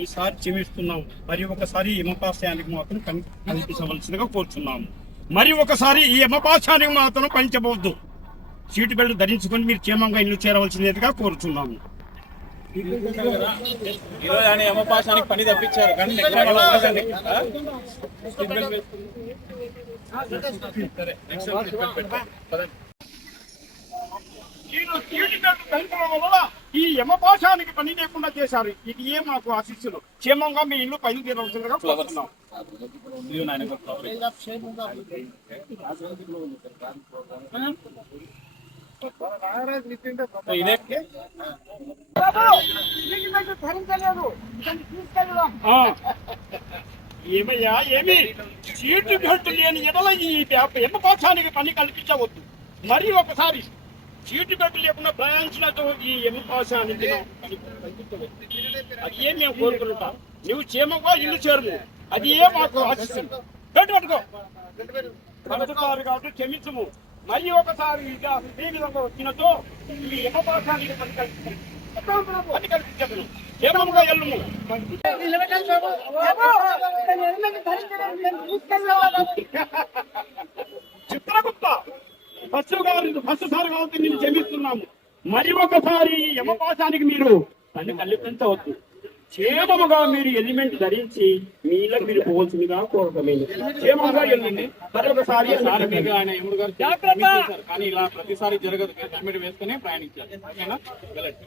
ఈసారి క్షమిస్తున్నాం. మరి ఒకసారి యమపాశానికి మాత్రం కనిపించవలసిందిగా కోరుచున్నాము. మరి ఒకసారి ఈ యమపాశానికి మాత్రం పంచబోద్దు. సీటు బెల్ట్ ధరించుకొని మీరు క్షేమంగా ఇల్లు చేరవలసిందిగా కోరుచున్నాము. ఈరోజు ఆయన యమపాశానికి పని తప్పించారు కానీ ఈ యమపాశానికి పని లేకుండా చేశారు. ఇది ఏ మాకు ఆశిస్సులు. క్షేమంగా మీ ఇల్లు పైన తీరవలసిందిగా కోరుతున్నాం. ఏమయ్యా ఏమి సీటు బెల్ట్ లేని ఎడల ఈ యమపాశానికి పని కల్పించవద్దు. మరి ఒకసారి సీటు బెల్ట్ లేకుండా ప్రయాణించినట్టు ఈ యమపాశానికి అది ఏం మేము కోరుకుంటాం. నువ్వు క్షేమంగా ఇల్లు చేరుము. అది ఏ మాకు ఆశిస్తుంది. పెట్టుకో పడుతున్నారు కాబట్టి క్షమించము. మరి ఒకసారి ఈ విధంగా వచ్చినట్టు ఈ యమపాశానికి పని కల్పించదు. క్షేమంగా ఎల్లుము. చిత్రగుప్త ఫస్ట్ సారి కాబట్టి నేను క్షమిస్తున్నాము. మరి ఒకసారి యమపాశానికి మీరు పని కల్పించవద్దు. క్షేమముగా మీరు ఎలిమెంట్ ధరించి మీలో మీరు పోవలసిందిగా కోరకలేదు. క్షేమంగా వెళ్ళండి. మరొకసారి ఆయన ఎముడు గారు కానీ ఇలా ప్రతిసారి జరగదు. హెల్మెట్ వేసుకుని ప్రయాణించాలి. ఓకేనా? వెళ్ళండి.